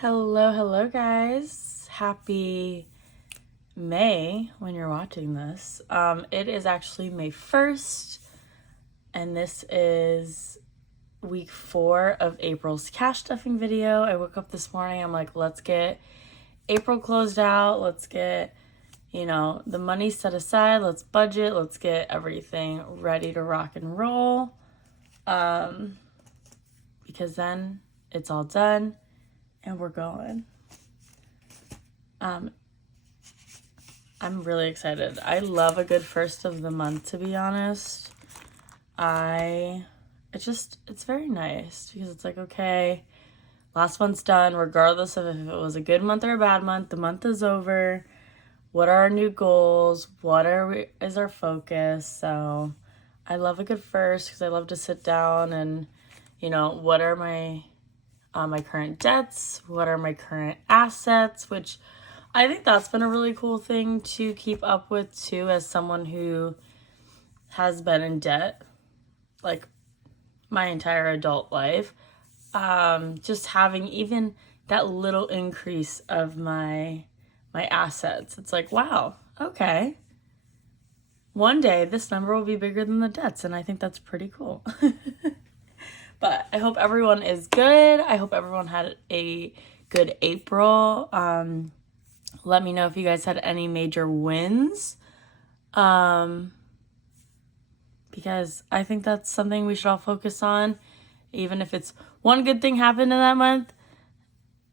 Hello guys. Happy May when you're watching this. It is actually May 1st, and this is week 4 of April's cash stuffing video. I woke up this morning, I'm like, let's get April closed out. Let's get, the money set aside. Let's budget. Let's get everything ready to rock and roll. Because then it's all done. And we're going. I'm really excited. I love a good first of the month, to be honest. It's very nice because it's like, okay, last month's done, regardless of if it was a good month or a bad month. The month is over. What are our new goals? Is our focus? So I love a good first because I love to sit down and, what are my current debts, what are my current assets, which I think that's been a really cool thing to keep up with too, as someone who has been in debt like my entire adult life. Just having even that little increase of my assets, it's like, wow, okay, one day this number will be bigger than the debts, and I think that's pretty cool. But I hope everyone is good. I hope everyone had a good April. Let me know if you guys had any major wins. Because I think that's something we should all focus on. Even if it's one good thing happened in that month,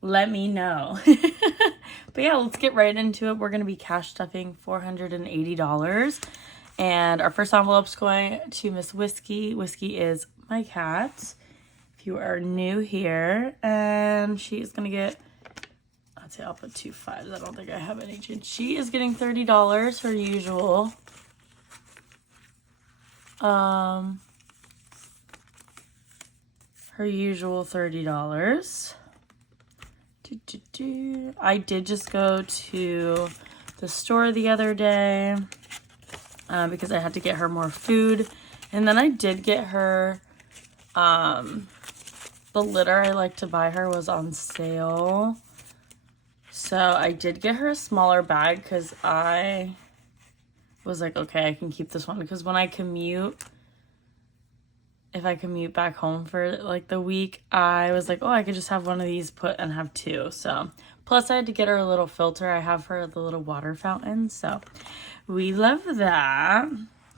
let me know. But yeah, let's get right into it. We're going to be cash stuffing $480. And our first envelope's going to Miss Whiskey. Whiskey is my cat, if you are new here, and she is gonna get, I'll put 2 5s. I don't think I have any change. She is getting $30, her usual. Her usual $30. I did just go to the store the other day because I had to get her more food. And then I did get her, the litter I like to buy her was on sale. So I did get her a smaller bag because I was like, okay, I can keep this one. Because when I commute, if I commute back home for like the week, I was like, oh, I could just have one of these put and have 2. So plus I had to get her a little filter. I have her the little water fountain. So we love that.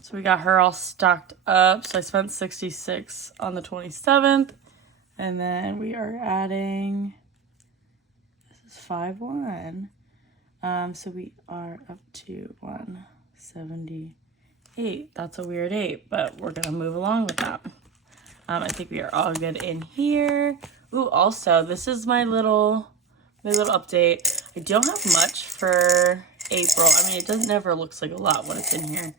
So we got her all stocked up. So I spent $66 on the 27th. And then we are adding, this is 5-1. So we are up to 178. That's a weird 8, but we're going to move along with that. I think we are all good in here. Ooh, also, this is my little update. I don't have much for April. I mean, never looks like a lot when it's in here.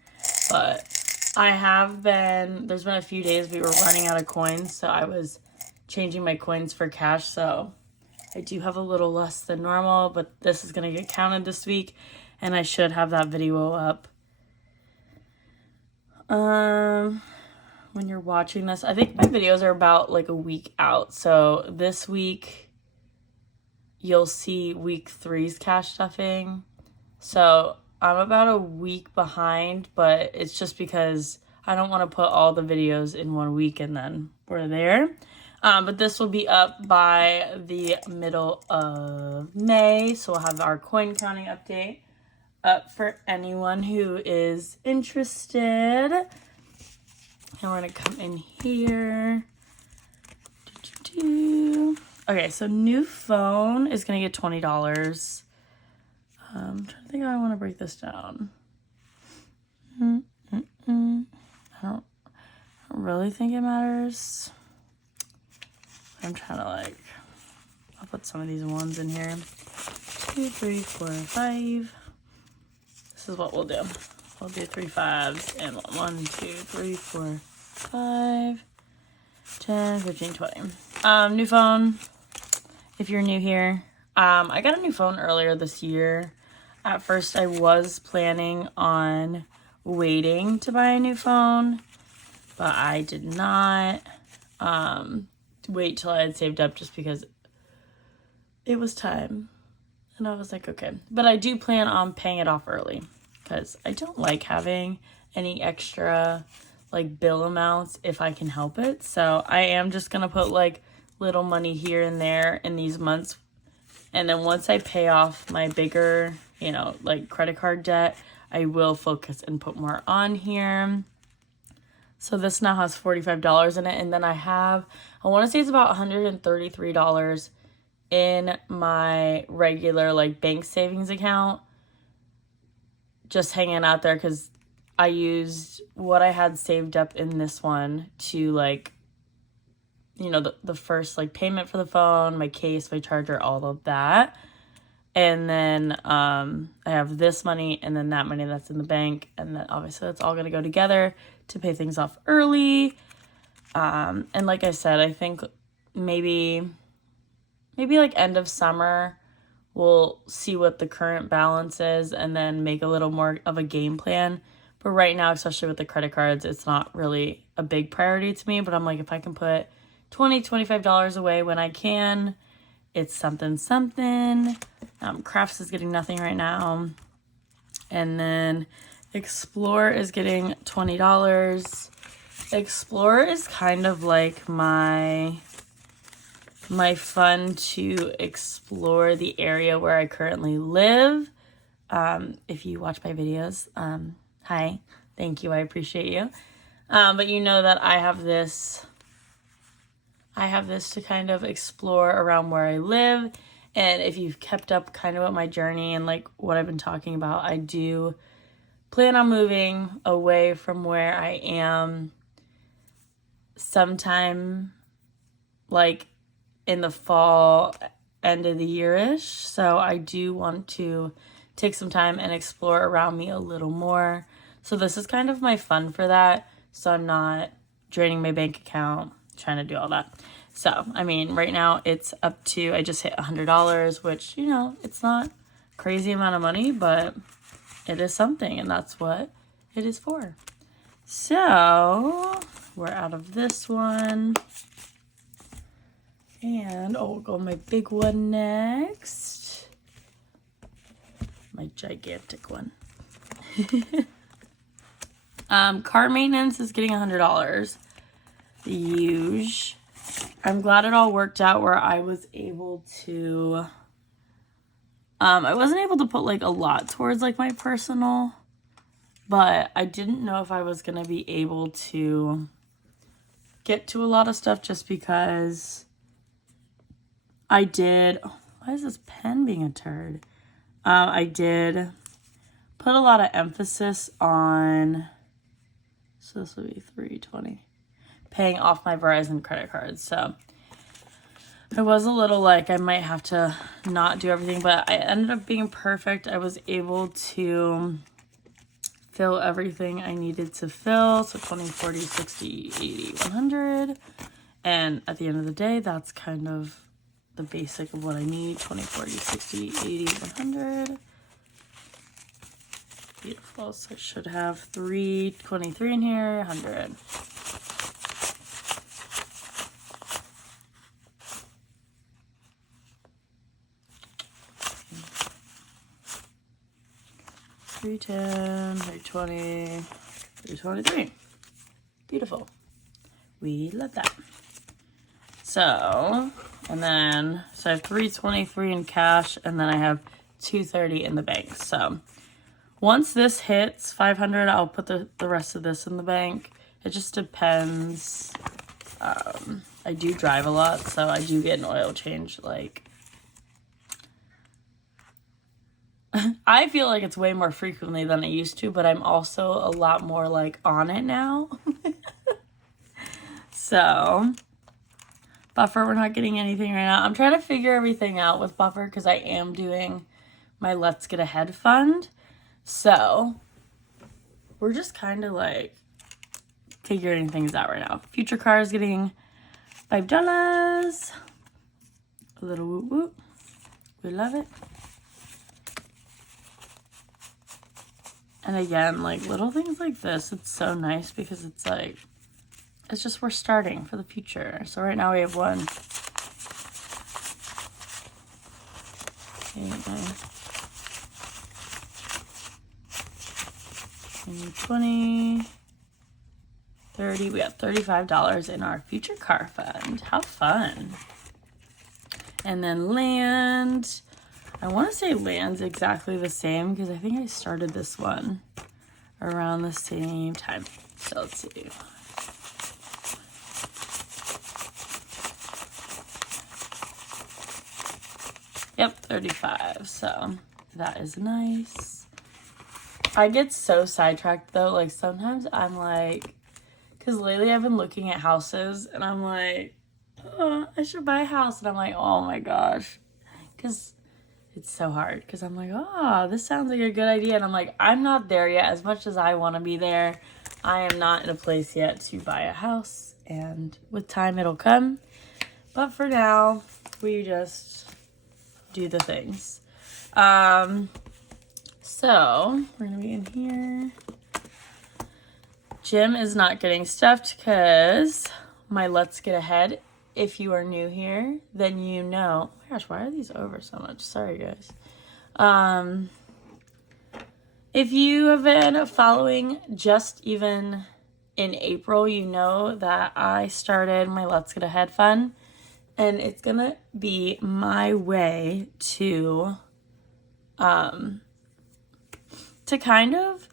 But there's been a few days we were running out of coins, so I was changing my coins for cash, so I do have a little less than normal, but this is going to get counted this week, and I should have that video up. When you're watching this, I think my videos are about like a week out, so this week you'll see week 3's cash stuffing. So I'm about a week behind, but it's just because I don't want to put all the videos in one week and then we're there. But this will be up by the middle of May, so we'll have our coin counting update up for anyone who is interested. And we're going to come in here. Okay, so new phone is going to get $20. I'm trying to think how I want to break this down. I don't really think it matters. I'm trying to I'll put some of these ones in here. 2, 3, 4, 5. This is what we'll do. We'll do 3 5s and 1, 2, 3, 4, 5, 10, 15, 20. New phone. If you're new here, I got a new phone earlier this year. At first, I was planning on waiting to buy a new phone, but I did not wait till I had saved up just because it was time. And I was like, okay. But I do plan on paying it off early because I don't like having any extra like bill amounts if I can help it. So I am just going to put like little money here and there in these months. And then once I pay off my bigger, you know, like credit card debt, I will focus and put more on here. So this now has $45 in it. And then I want to say it's about $133 in my regular like bank savings account, just hanging out there because I used what I had saved up in this one to like, you know, the first like payment for the phone, my case, my charger, all of that. And then I have this money and then that money that's in the bank. And then obviously that's all going to go together to pay things off early. And like I said, I think maybe like end of summer, we'll see what the current balance is and then make a little more of a game plan. But right now, especially with the credit cards, it's not really a big priority to me. But I'm like, if I can put $20, $25 away when I can, it's something. Crafts is getting nothing right now. And then Explore is getting $20. Explore is kind of like my fun to explore the area where I currently live. If you watch my videos, hi, thank you, I appreciate you. But you know that I have this to kind of explore around where I live. And if you've kept up kind of with my journey and like what I've been talking about, I do plan on moving away from where I am sometime like in the fall, end of the year-ish. So I do want to take some time and explore around me a little more. So this is kind of my fun for that. So I'm not draining my bank account, trying to do all that. So, I mean, right now it's up to, I just hit $100, which, you know, it's not crazy amount of money, but it is something, and that's what it is for. So, we're out of this one. And, we'll go my big one next. My gigantic one. Car maintenance is getting $100. The huge. I'm glad it all worked out where I was able to, I wasn't able to put like a lot towards like my personal, but I didn't know if I was going to be able to get to a lot of stuff just because I did, why is this pen being a turd? I did put a lot of emphasis on, so this would be $320. Paying off my Verizon credit cards. So I was a little like I might have to not do everything, but I ended up being perfect. I was able to fill everything I needed to fill. So 20, 40, 60, 80, 100. And at the end of the day, that's kind of the basic of what I need. 20, 40, 60, 80, 100. Beautiful. So I should have 323 in here, 100. $310, $320, $323. Beautiful. We love that. So, and then, so I have $323 in cash, and then I have $230 in the bank. So, once this hits $500, I'll put the rest of this in the bank. It just depends. I do drive a lot, so I do get an oil change, like, I feel like it's way more frequently than I used to, but I'm also a lot more like on it now. So, Buffer, we're not getting anything right now. I'm trying to figure everything out with Buffer because I am doing my Let's Get Ahead fund. So, we're just kind of like figuring things out right now. Future Car is getting $5. A little whoop whoop. We love it. And again, like little things like this, it's so nice because it's like, it's just we're starting for the future. So right now we have one, 20, 30. We have $35 in our future car fund. How fun. And then land. I want to say land's exactly the same because I think I started this one around the same time. So let's see. Yep, 35. So that is nice. I get so sidetracked though. Like sometimes I'm like, because lately I've been looking at houses and I'm like, oh, I should buy a house. And I'm like, oh my gosh. Because it's so hard. Because I'm like, oh, this sounds like a good idea. And I'm like, I'm not there yet. As much as I want to be there, I am not in a place yet to buy a house. And with time, it'll come. But for now, we just do the things. So we're going to be in here. Gym is not getting stuffed because my Let's Get Ahead. If you are new here, then you know. Oh my gosh, why are these over so much? Sorry, guys. If you have been following just even in April, you know that I started my Let's Get Ahead fund. And it's going to be my way to kind of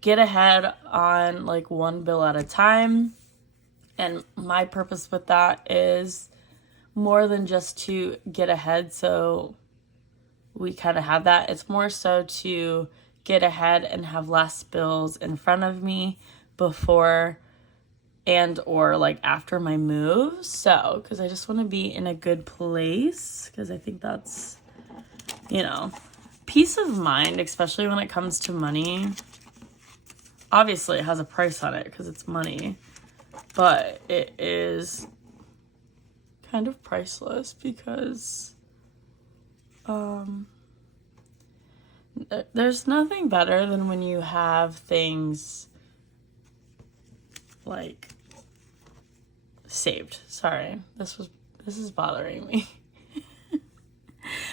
get ahead on like one bill at a time. And my purpose with that is more than just to get ahead so we kind of have that. It's more so to get ahead and have less bills in front of me before and or like after my move. So, because I just want to be in a good place, because I think that's, you know, peace of mind, especially when it comes to money. Obviously, it has a price on it because it's money, but it is kind of priceless because there's nothing better than when you have things like saved. Sorry, this is bothering me.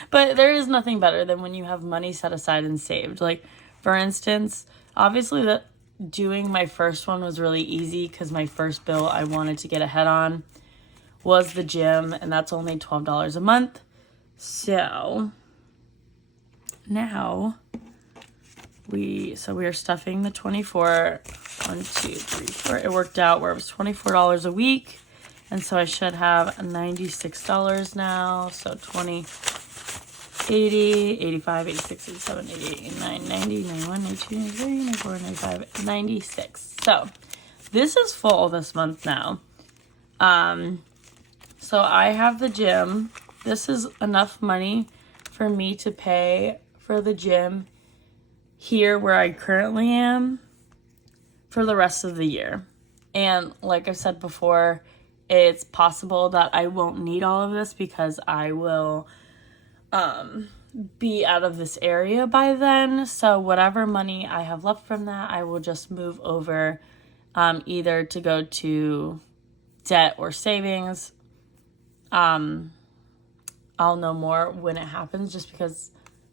But there is nothing better than when you have money set aside and saved. Like, for instance, obviously that doing my first one was really easy because my first bill I wanted to get ahead on was the gym, and that's only $12 a month. So now we are stuffing the 24. 1, 2, 3, 4. It worked out where it was $24 a week, and so I should have $96 now. So 20, 80, 85, 86, 87, 88, 89, 90, 91, 92, 93, 94, 95, 96. So this is full this month now. So I have the gym. This is enough money for me to pay for the gym here where I currently am for the rest of the year. And like I've said before, it's possible that I won't need all of this because I will be out of this area by then. So whatever money I have left from that, I will just move over either to go to debt or savings. I'll know more when it happens just because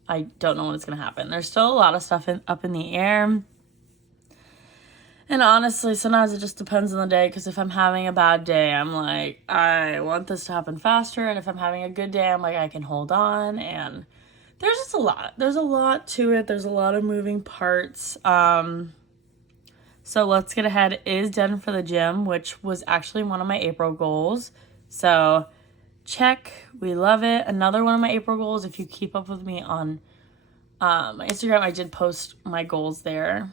I don't know when it's going to happen. There's still a lot of stuff up in the air. And honestly, sometimes it just depends on the day, because if I'm having a bad day, I'm like, I want this to happen faster. And if I'm having a good day, I'm like, I can hold on. And there's just a lot. There's a lot to it. There's a lot of moving parts. So Let's Get Ahead is done for the gym, which was actually one of my April goals. So check. We love it. Another one of my April goals, if you keep up with me on my Instagram, I did post my goals there.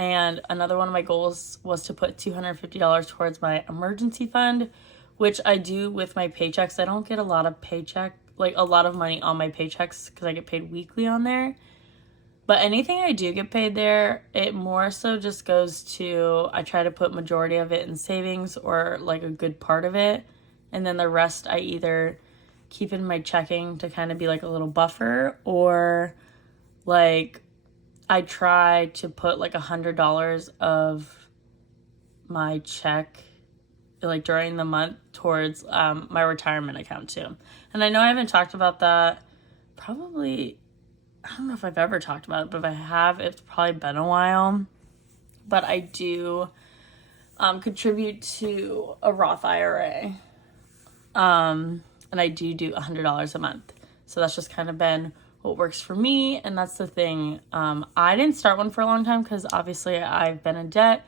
And another one of my goals was to put $250 towards my emergency fund, which I do with my paychecks. I don't get a lot of money on my paychecks because I get paid weekly on there. But anything I do get paid there, it more so just goes to, I try to put majority of it in savings or like a good part of it. And then the rest I either keep in my checking to kind of be like a little buffer, or like I try to put like $100 of my check like during the month towards my retirement account too. And I know I haven't talked about that probably, I don't know if I've ever talked about it, but if I have, it's probably been a while. But I do contribute to a Roth IRA. And I do $100 a month. So that's just kind of been what works for me. And that's the thing. I didn't start one for a long time because obviously I've been in debt.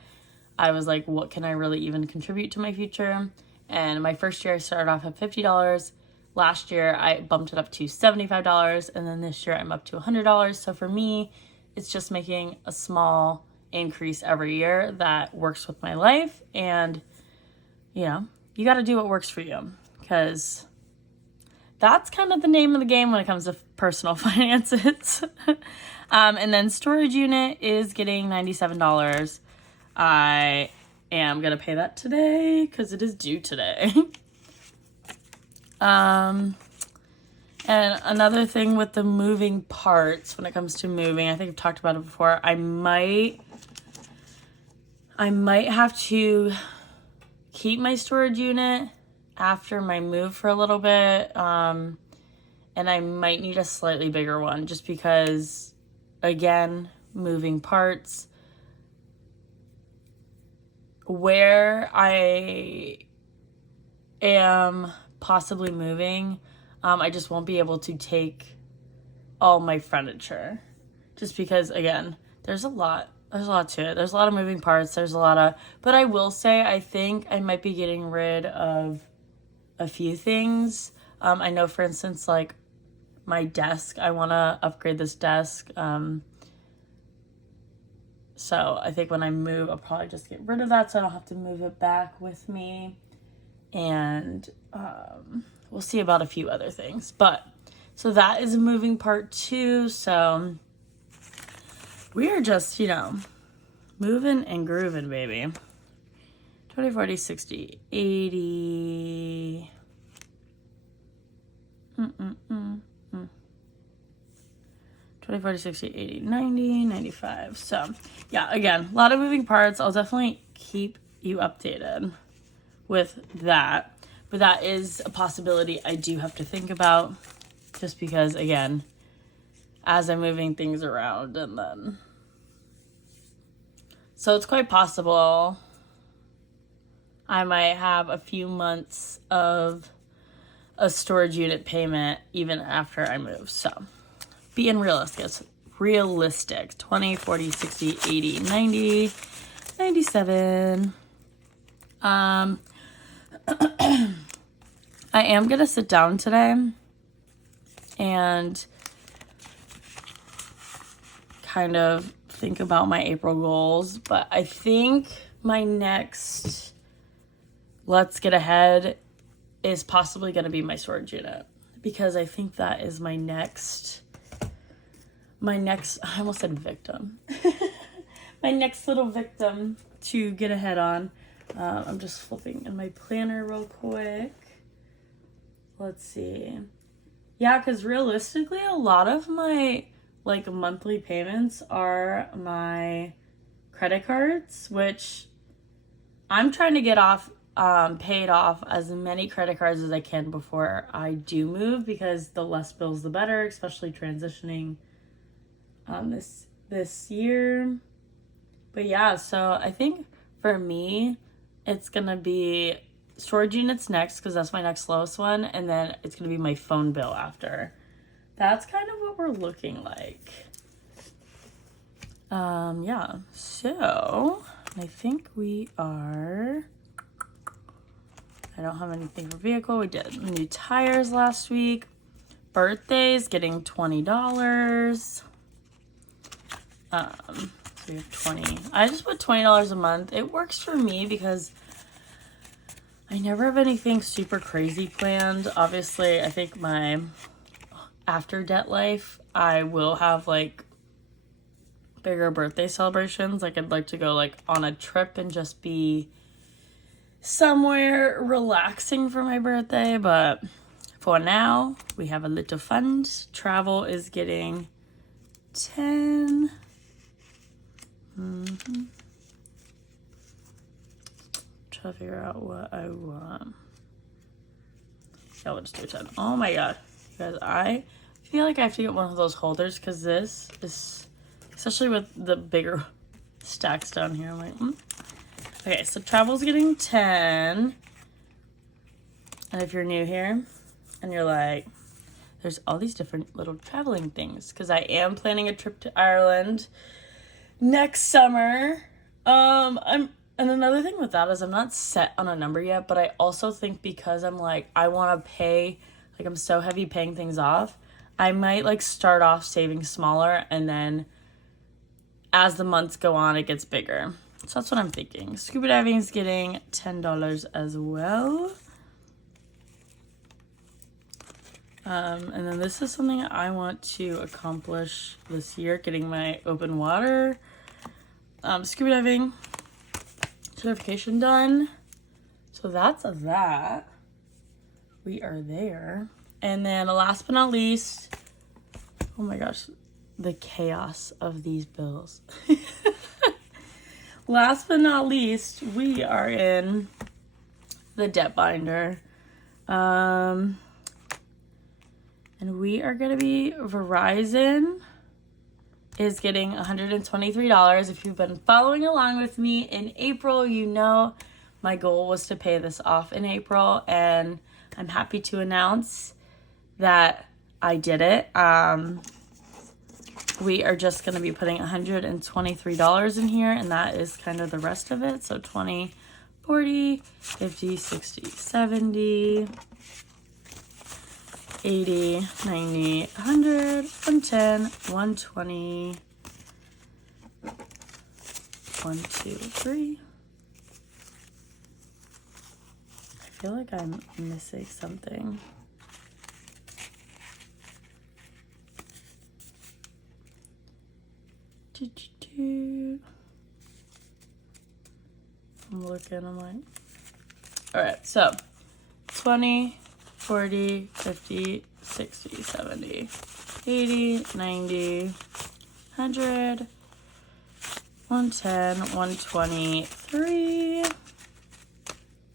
I was like, what can I really even contribute to my future? And my first year I started off at $50. Last year I bumped it up to $75. And then this year I'm up to $100. So for me, it's just making a small increase every year that works with my life. And, you know, you got to do what works for you, because that's kind of the name of the game when it comes to personal finances. And then storage unit is getting $97. I am going to pay that today because it is due today. And another thing with the moving parts when it comes to moving, I think I've talked about it before. I might have to keep my storage unit after my move for a little bit. And I might need a slightly bigger one just because, again, moving parts. Where I am possibly moving, I just won't be able to take all my furniture. Just because, again, there's a lot to it. There's a lot of moving parts. But I will say, I think I might be getting rid of a few things. I know, for instance, like my desk, I want to upgrade this desk. So I think when I move, I'll probably just get rid of that so I don't have to move it back with me. And we'll see about a few other things. But so that is a moving part too. So we are just, moving and grooving, baby. 20, 40, 60, 80. 20, 40, 60, 80, 90, 95. So, yeah, again, a lot of moving parts. I'll definitely keep you updated with that. But that is a possibility I do have to think about. Just because, again, as I'm moving things around and then... So it's quite possible I might have a few months of a storage unit payment even after I move. So being realistic, 20, 40, 60, 80, 90, 97. I am going to sit down today and kind of think about my April goals, but I think my next let's get ahead is possibly going to be my storage unit, because I think that is my next, I almost said victim, my next little victim to get ahead on. I'm just flipping in my planner real quick. Let's see. Yeah, because realistically, a lot of my monthly payments are my credit cards, which I'm trying to get paid off as many credit cards as I can before I do move, because the less bills the better, especially transitioning this year. But yeah, so I think for me it's gonna be storage units next, because that's my next lowest one, and then it's gonna be my phone bill after. That's kind of what we're looking like. Yeah, so I think we are... I don't have anything for vehicle. We did new tires last week. Birthdays, getting $20. So we have 20. I just put $20 a month. It works for me because I never have anything super crazy planned. Obviously, I think my after debt life, I will have bigger birthday celebrations. I'd like to go on a trip and just be somewhere relaxing for my birthday, but for now we have a little fund. Travel is getting 10. Try to figure out what I want. Yeah, we'll just do 10. Oh my god, you guys, I feel like I have to get one of those holders because this is, especially with the bigger stacks down here, I'm like, Okay, so travel's getting 10. And if you're new here and you're like, there's all these different little traveling things because I am planning a trip to Ireland next summer. And another thing with that is I'm not set on a number yet, but I also think because I'm like, I want to pay, like I'm so heavy paying things off, I might like start off saving smaller and then as the months go on, it gets bigger. So that's what I'm thinking. Scuba diving is getting $10 as well. And then this is something I want to accomplish this year, getting my open water scuba diving certification done. So that's that. We are there. And then last but not least, oh my gosh, the chaos of these bills. Last but not least, we are in the debt binder. And we are going to be, Verizon is getting $123. If you've been following along with me in April, you know my goal was to pay this off in April, and I'm happy to announce that I did it. We are just going to be putting $123 in here, and that is kind of the rest of it. So 20, 40, 50, 60, 70, 80, 90, 100, 110, 120, 1, 2, 3. I feel like I'm missing something. I'm looking, I'm like, all right, so 20, 40, 50, 60, 70, 80, 90, 100, 110, 123.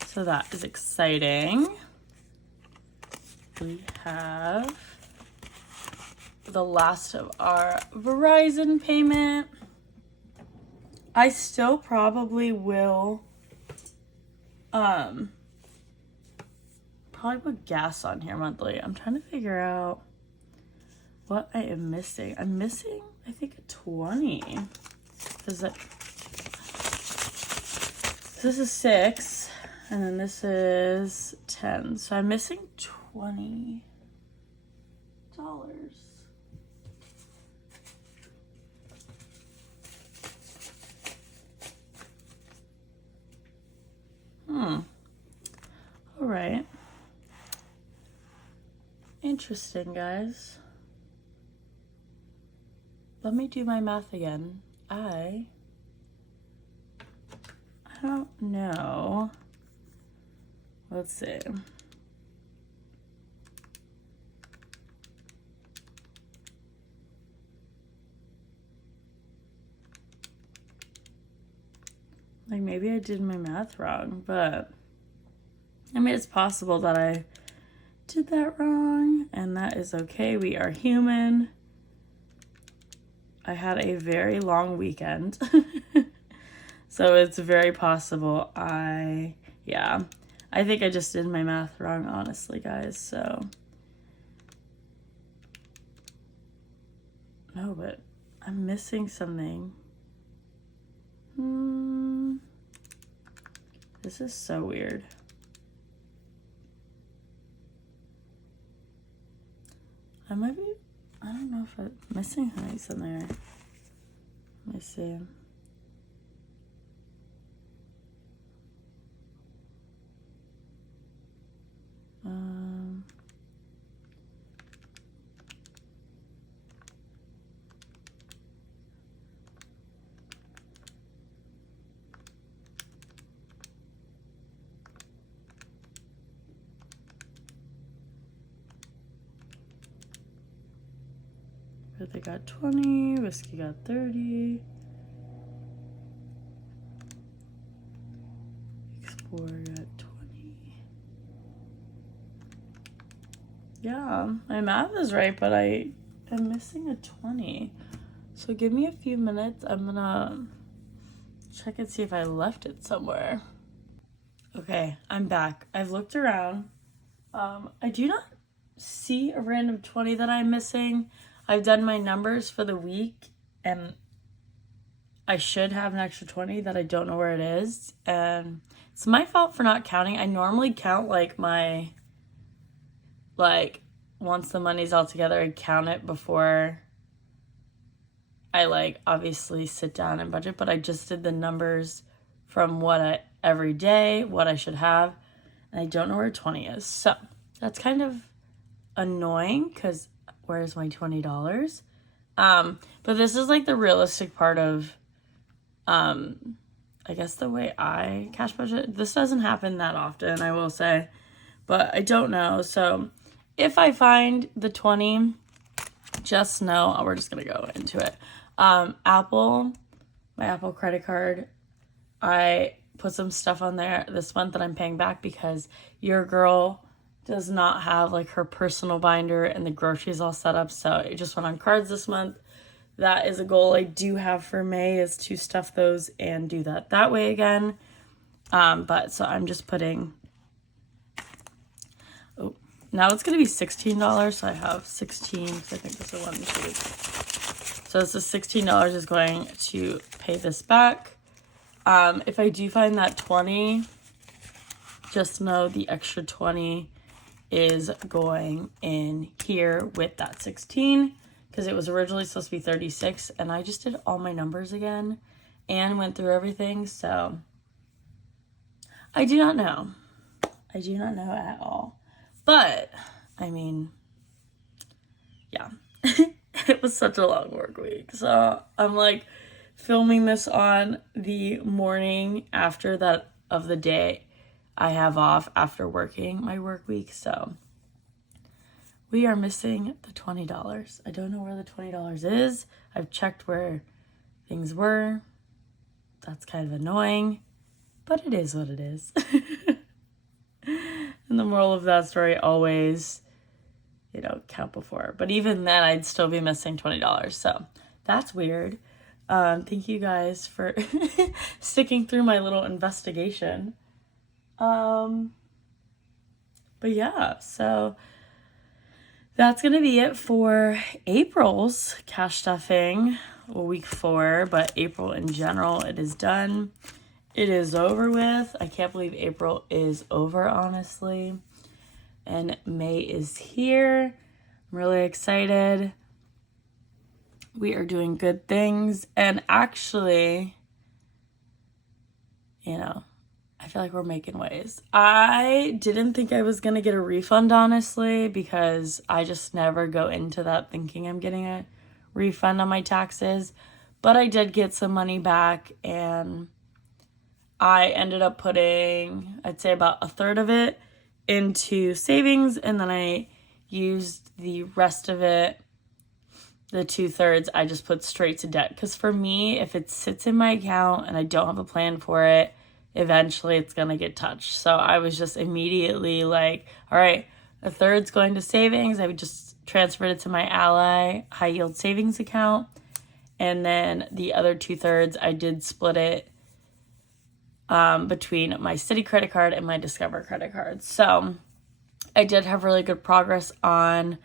So that is exciting. We have the last of our Verizon payment. I still probably will probably put gas on here monthly. I'm trying to figure out what I am missing. I'm missing, I think, a 20. Is it? This is 6, and then this is 10. So I'm missing $20. All right. Interesting, guys. Let me do my math again. I don't know. Let's see. Like, maybe I did my math wrong, but I mean, it's possible that I did that wrong, and that is okay. We are human. I had a very long weekend, so it's very possible I think I just did my math wrong, honestly, guys, so. No, but I'm missing something. This is so weird. I don't know if I'm missing honey's in there. Let me see. They got 20, whiskey got 30. Explorer got 20. Yeah, my math is right, but I am missing a 20. So give me a few minutes. I'm gonna check and see if I left it somewhere. Okay, I'm back. I've looked around. I do not see a random 20 that I'm missing. I've done my numbers for the week, and I should have an extra 20 that I don't know where it is. And it's my fault for not counting. I normally count once the money's all together, I count it before I obviously sit down and budget, but I just did the numbers from every day, what I should have, and I don't know where 20 is. So that's kind of annoying because where's my $20? But this is the realistic part of, I guess the way I cash budget. This doesn't happen that often, I will say, but I don't know. So if I find the 20, just know, we're just going to go into it. My Apple credit card, I put some stuff on there this month that I'm paying back because your girl does not have her personal binder and the groceries all set up. So it just went on cards this month. That is a goal I do have for May, is to stuff those and do that way again. But so I'm just putting, now it's going to be $16. So I have 16, because I think this is 1, 2. So this is $16 is going to pay this back. If I do find that 20, just know the extra 20 is going in here with that 16, because it was originally supposed to be 36, and I just did all my numbers again and went through everything. So I do not know. I do not know at all. But I mean, yeah. It was such a long work week. So I'm filming this on the morning after that of the day I have off after working my work week. So we are missing the $20. I don't know where the $20 is. I've checked where things were. That's kind of annoying, but it is what it is. And the moral of that story, always, count before. But even then, I'd still be missing $20. So that's weird. Thank you guys for sticking through my little investigation. But yeah, so that's going to be it for April's cash stuffing, week 4, but April in general, it is done. It is over with. I can't believe April is over, honestly. And May is here. I'm really excited. We are doing good things. And actually, I feel like we're making waves. I didn't think I was going to get a refund, honestly, because I just never go into that thinking I'm getting a refund on my taxes. But I did get some money back, and I ended up putting, I'd say about a third of it into savings, and then I used the rest of it, the 2/3, I just put straight to debt. Because for me, if it sits in my account and I don't have a plan for it, eventually it's going to get touched. So I was just immediately all right, a third's going to savings. I would just transferred it to my Ally high yield savings account. And then the other 2/3, I did split it between my Citi credit card and my Discover credit card. So I did have really good progress on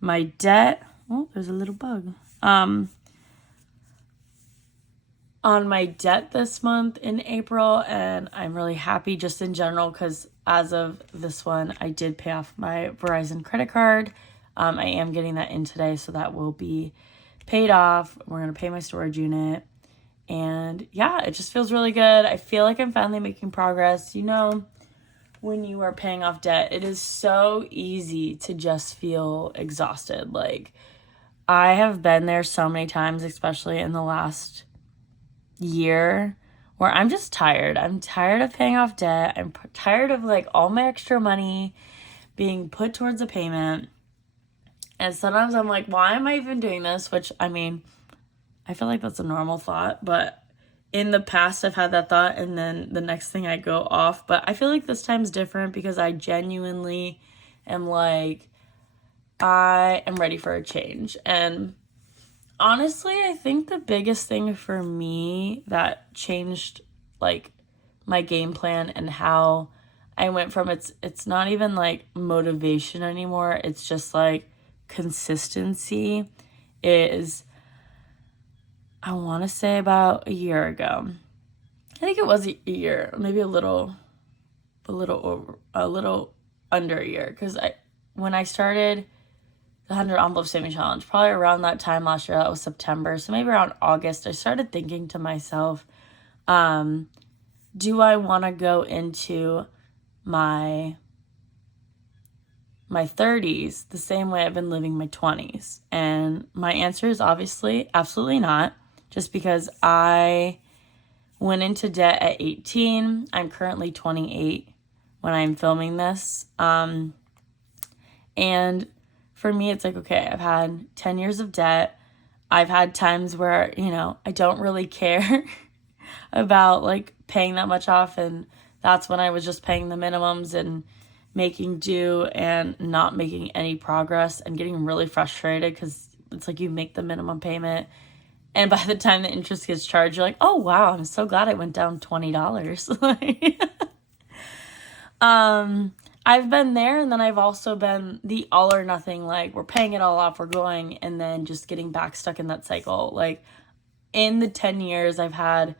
my debt. Oh, there's a little bug. On my debt this month in April, and I'm really happy just in general because as of this one, I did pay off my Verizon credit card. I am getting that in today, so that will be paid off. We're going to pay my storage unit. And yeah, it just feels really good. I feel like I'm finally making progress. When you are paying off debt, it is so easy to just feel exhausted. I have been there so many times, especially in the last year, where I'm just tired. I'm tired of paying off debt. I'm tired of all my extra money being put towards a payment. And sometimes I'm why am I even doing this? Which, I feel like that's a normal thought, but in the past I've had that thought and then the next thing I go off. But I feel like this time's different because I genuinely am I am ready for a change. And honestly, I think the biggest thing for me that changed like my game plan and how I went from it's not even like motivation anymore. It's just like consistency is, I want to say about a year ago. I think it was a year, maybe a little under a year, because when I started the 100 envelope saving challenge, probably around that time last year, that was September, so maybe around August, I started thinking to myself, do I want to go into my 30s the same way I've been living my 20s? And my answer is obviously absolutely not, just because I went into debt at 18. I'm currently 28 when I'm filming this. And for me, it's like, okay, I've had 10 years of debt. I've had times where, I don't really care about like paying that much off. And that's when I was just paying the minimums and making do and not making any progress and getting really frustrated, because it's like you make the minimum payment and by the time the interest gets charged, you're like, oh wow, I'm so glad I went down $20. I've been there, and then I've also been the all or nothing, like we're paying it all off, we're going, and then just getting back stuck in that cycle. Like in the 10 years, I've had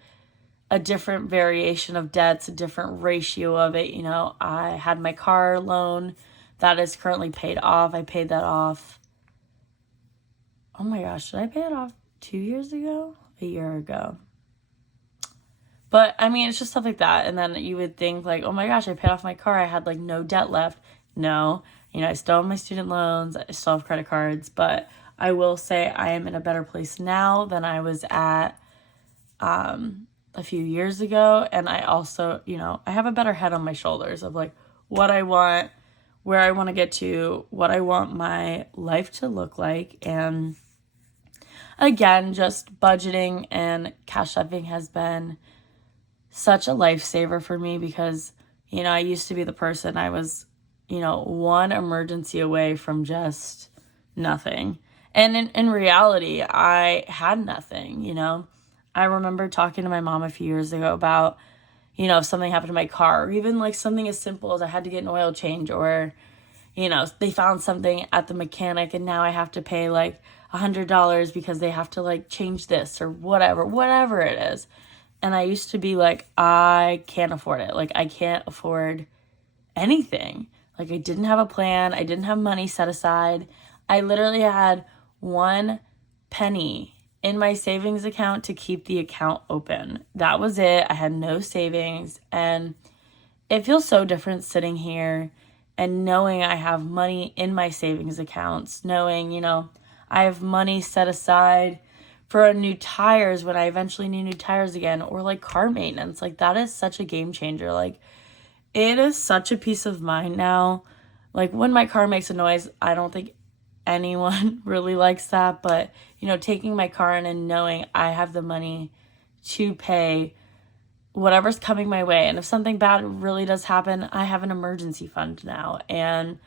a different variation of debts, a different ratio of it. I had my car loan that is currently paid off. I paid that off. Oh my gosh, did I pay it off 2 years ago? A year ago? But I mean, it's just stuff like that. And then you would think like, oh my gosh, I paid off my car. I had like no debt left. No, I still have my student loans. I still have credit cards. But I will say I am in a better place now than I was at a few years ago. And I also, I have a better head on my shoulders of like what I want, where I want to get to, what I want my life to look like. And again, just budgeting and cash saving has been such a lifesaver for me, because, I used to be the person, I was, one emergency away from just nothing. And in reality, I had nothing, I remember talking to my mom a few years ago about, if something happened to my car, or even like something as simple as I had to get an oil change, or, they found something at the mechanic and now I have to pay like $100 because they have to like change this or whatever it is. And I used to be like, I can't afford it. Like, I can't afford anything. Like, I didn't have a plan. I didn't have money set aside. I literally had 1 penny in my savings account to keep the account open. That was it. I had no savings. And it feels so different sitting here and knowing I have money in my savings accounts, knowing, I have money set aside for new tires when I eventually need new tires again, or like car maintenance. Like, that is such a game changer. Like, it is such a peace of mind now. Like, when my car makes a noise, I don't think anyone really likes that, but taking my car in and knowing I have the money to pay whatever's coming my way, and if something bad really does happen, I have an emergency fund now. And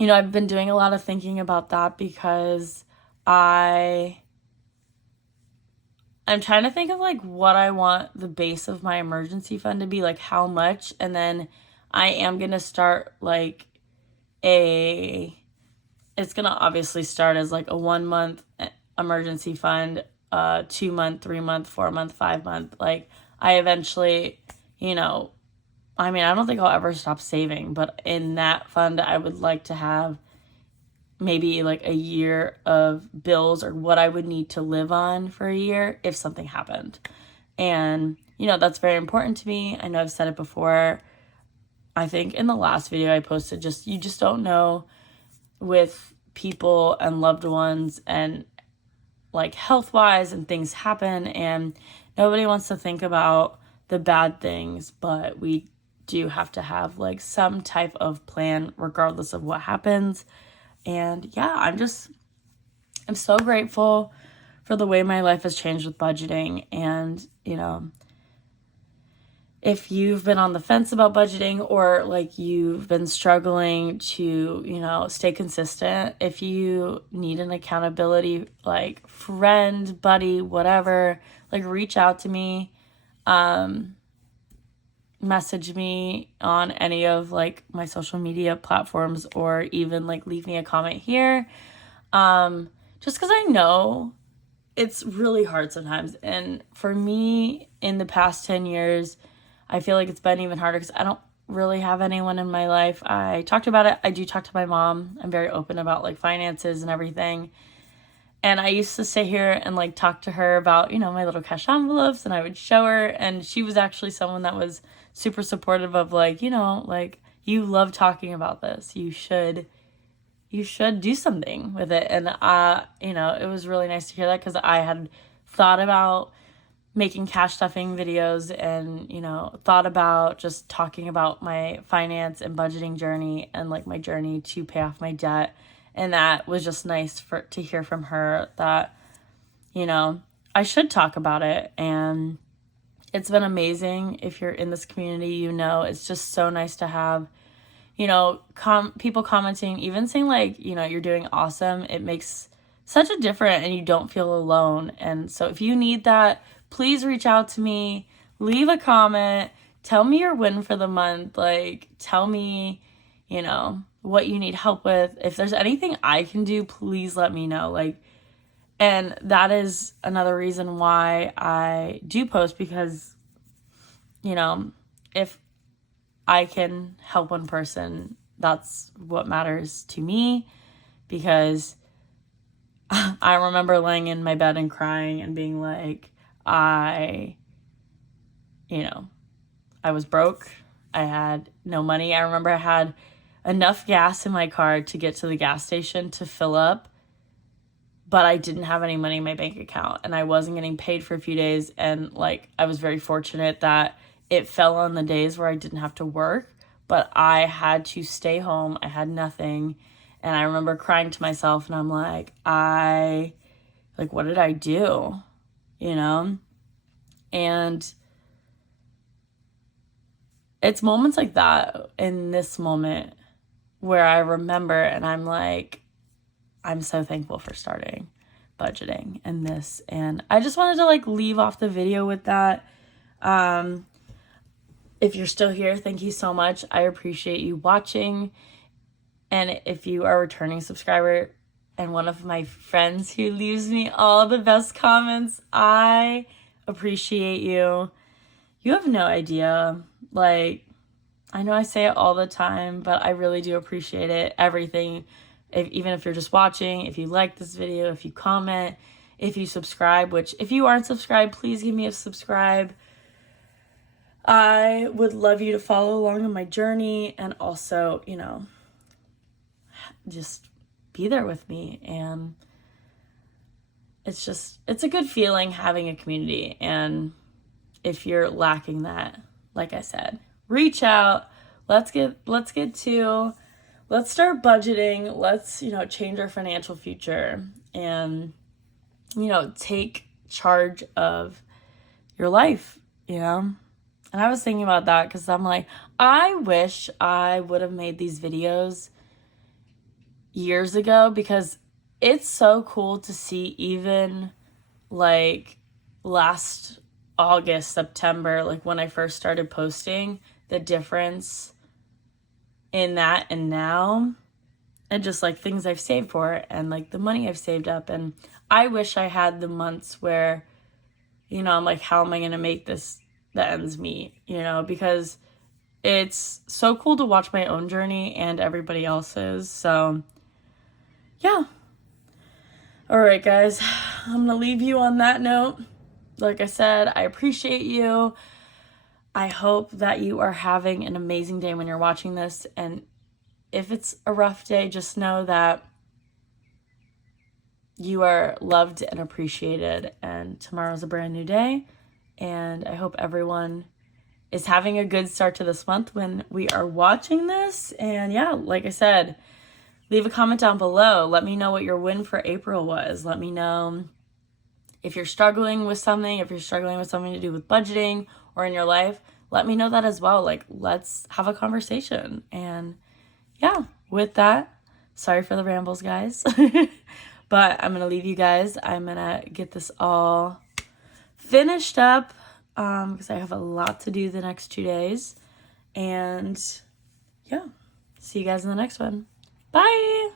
I've been doing a lot of thinking about that, because I'm trying to think of like what I want the base of my emergency fund to be, like how much, and then I am going to start like it's going to obviously start as like a 1 month emergency fund, 2 month, 3 month, 4 month, 5 month. Like, I eventually, I don't think I'll ever stop saving, but in that fund, I would like to have maybe like a year of bills, or what I would need to live on for a year if something happened. And, that's very important to me. I know I've said it before. I think in the last video I posted, you just don't know with people and loved ones, and like health-wise, and things happen, and nobody wants to think about the bad things, but we do have to have like some type of plan regardless of what happens. And yeah, I'm so grateful for the way my life has changed with budgeting. And if you've been on the fence about budgeting, or like you've been struggling to, stay consistent, if you need an accountability, like friend, buddy, whatever, like reach out to me, message me on any of like my social media platforms, or even like leave me a comment here. Just because I know it's really hard sometimes. And for me, in the past 10 years, I feel like it's been even harder because I don't really have anyone in my life. I talked about it. I do talk to my mom. I'm very open about like finances and everything. And I used to sit here and like talk to her about, my little cash envelopes, and I would show her. And she was actually someone that was super supportive of like, like, you love talking about this. You should do something with it. And, it was really nice to hear that, because I had thought about making cash stuffing videos and, thought about just talking about my finance and budgeting journey and like my journey to pay off my debt. And that was just nice to hear from her that, I should talk about it. And it's been amazing. If you're in this community, it's just so nice to have, people commenting, even saying like, you're doing awesome. It makes such a difference, and you don't feel alone. And so if you need that, please reach out to me, leave a comment, tell me your win for the month. Like, tell me, what you need help with. If there's anything I can do, please let me know. Like, and that is another reason why I do post, because, if I can help one person, that's what matters to me. Because I remember laying in my bed and crying and being like, I was broke. I had no money. I remember I had enough gas in my car to get to the gas station to fill up, but I didn't have any money in my bank account, and I wasn't getting paid for a few days. And like, I was very fortunate that it fell on the days where I didn't have to work, but I had to stay home. I had nothing. And I remember crying to myself, and I'm like, what did I do? And it's moments like that, in this moment, where I remember, and I'm like, I'm so thankful for starting budgeting and this. And I just wanted to like leave off the video with that. If you're still here, thank you so much. I appreciate you watching. And if you are a returning subscriber and one of my friends who leaves me all the best comments, I appreciate you. You have no idea. Like, I know I say it all the time, but I really do appreciate it. Everything. Even if you're just watching, if you like this video, if you comment, if you subscribe, which if you aren't subscribed, please give me a subscribe. I would love you to follow along on my journey, and also, just be there with me. And it's a good feeling having a community. And if you're lacking that, like I said, reach out. Let's start budgeting. Let's, change our financial future, and, take charge of your life, And I was thinking about that, because I'm like, I wish I would have made these videos years ago, because it's so cool to see, even like last August, September, like when I first started posting, the difference in that and now, and just like things I've saved for, and like the money I've saved up. And I wish I had the months where, I'm like, how am I going to make this the ends meet, because it's so cool to watch my own journey and everybody else's. So yeah. All right, guys, I'm going to leave you on that note. Like I said, I appreciate you. I hope that you are having an amazing day when you're watching this. And if it's a rough day, just know that you are loved and appreciated. And tomorrow's a brand new day. And I hope everyone is having a good start to this month when we are watching this. And yeah, like I said, leave a comment down below. Let me know what your win for April was. Let me know if you're struggling with something, if you're struggling with something to do with budgeting or in your life. let me know that as well. Like, let's have a conversation. And yeah, with that, sorry for the rambles, guys. But I'm going to leave you guys. I'm going to get this all finished up because I have a lot to do the next 2 days. And yeah, see you guys in the next one. Bye.